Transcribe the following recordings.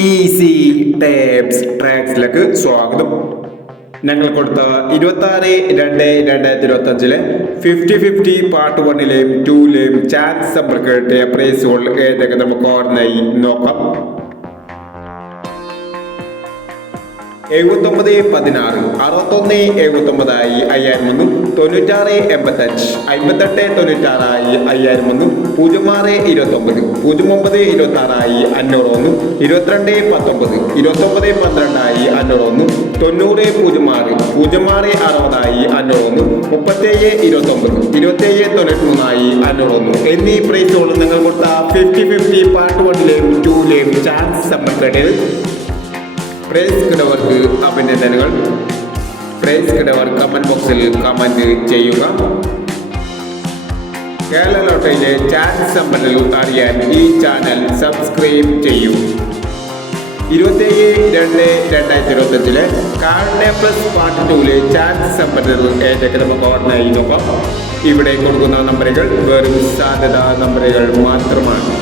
Easy tapes ട്രാക്സിലേക്ക് സ്വാഗതം. ഞങ്ങൾ കൊടുത്ത ഇരുപത്തി ആറ് രണ്ട് രണ്ടായിരത്തി ഇരുപത്തി അഞ്ചിലെ ഫിഫ്റ്റി ഫിഫ്റ്റി പാർട്ട് വണ്ണിലെയും ടൂയിലെയും ചാൻസ് നമ്പർ കിട്ടിയ പ്രൈസുകൾ ഏതൊക്കെ നമുക്ക് ഓർമ്മയായി നോക്കാം. എഴുപത്തൊമ്പത് പതിനാറ് അറുപത്തൊന്ന് എഴുപത്തൊമ്പതായി അയ്യായിരം ഒന്ന് തൊണ്ണൂറ്റാറ് എൺപത്തഞ്ച് അമ്പത്തെട്ട് തൊണ്ണൂറ്റാറായി അയ്യായിരം ഒന്ന് പൂജ്യം ആറ് ഇരുപത്തൊമ്പത് പൂജ്യം ഒമ്പത് ഇരുപത്തി ആറായി അഞ്ഞൂറ് ഒന്ന് ഇരുപത്തിരണ്ട് പത്തൊമ്പത് ഇരുപത്തൊമ്പത് പന്ത്രണ്ടായി അഞ്ഞൂറ് ഒന്ന് തൊണ്ണൂറ് പൂജ്യം ആറ് പൂജ്യം ആറ് അറുപതായി അഞ്ഞൂറ് ഒന്ന് മുപ്പത്തേഴ് ഇരുപത്തൊമ്പത് ഇരുപത്തേഴ് തൊണ്ണൂറ്റി മൂന്നായി അഞ്ഞൂറ് ഒന്ന് എന്നീ പ്രൈസുകളും നിങ്ങൾ കൊടുത്ത ഫിഫ്റ്റി ഫിഫ്റ്റി പാർട്ട് വണ്ണിലെയും ടൂയിലെയും ചാൻസ് സംബന്ധിച്ചത് പ്രൈസ് കിടവർക്ക് അഭിനന്ദനങ്ങൾ. പ്രൈസ് കിടവർ കമന്റ് ബോക്സിൽ കമന്റ് ചെയ്യുക. കേരള ലോട്ടറിയിലെ ചാൻസ് സമ്പന്നൽ അറിയാൻ ഈ ചാനൽ സബ്സ്ക്രൈബ് ചെയ്യൂ. ഇരുപത്തേഴ് രണ്ട് രണ്ടായിരത്തി ഇരുപത്തഞ്ചിലെ കാർഡെ പ്ലസ് പാർട്ട് ടൂവിലെ ചാൻസ് സമ്പന്നർ ഏതൊക്കെ നമുക്ക് ഇവിടെ കൊടുക്കുന്ന നമ്പറുകൾ വെറും സാധ്യത നമ്പറുകൾ മാത്രമാണ്.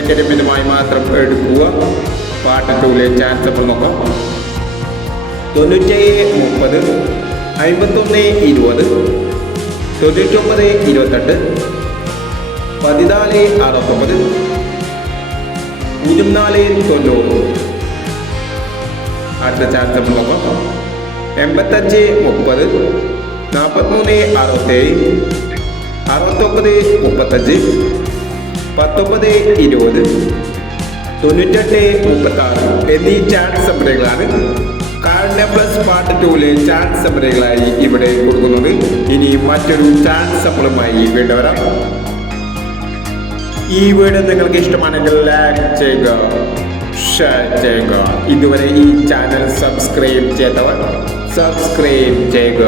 അക്കാഡമികമായി മാത്രം എടുക്കുക. പാർട്ട് ടൂലെ ചാൻസ് നമ്മൾ നോക്കാം. തൊണ്ണൂറ്റേഴ് മുപ്പത് അമ്പത്തൊന്ന് ഇരുപത് തൊണ്ണൂറ്റൊമ്പത് ഇരുപത്തെട്ട് പതിനാല് അറുപത്തൊമ്പത് ഇരുപത്തിനാല് നാല് തൊണ്ണൂറ്. അടുത്ത ചാൻസ് നമ്മൾ നോക്കാം. എൺപത്തഞ്ച് മുപ്പത് നാൽപ്പത്തിമൂന്ന് അറുപത്തേഴ് അറുപത്തൊമ്പത് മുപ്പത്തഞ്ച് പത്തൊമ്പത് ഇരുപത് തൊണ്ണൂറ്റെട്ട് മുപ്പത്തി ആറ് എന്നീ ചാൻസ് നമ്പറുകളാണ് കാർഡ് പ്ലസ് പാർട്ട് ടൂവിലെ ചാൻസ് നമ്പറുകളായി ഇവിടെ കൊടുക്കുന്നത്. ഇനി മറ്റൊരു ചാറ്റ് സഫലമായി വീണ്ടും വരാം. ഈ വീഡിയോ നിങ്ങൾക്ക് ഇഷ്ടമാണെങ്കിൽ ലൈക്ക് ചെയ്യുക ഷെയർ ചെയ്യുക. ഇതുവരെ ഈ ചാനൽ സബ്സ്ക്രൈബ് ചെയ്തവർ സബ്സ്ക്രൈബ് ചെയ്യുക.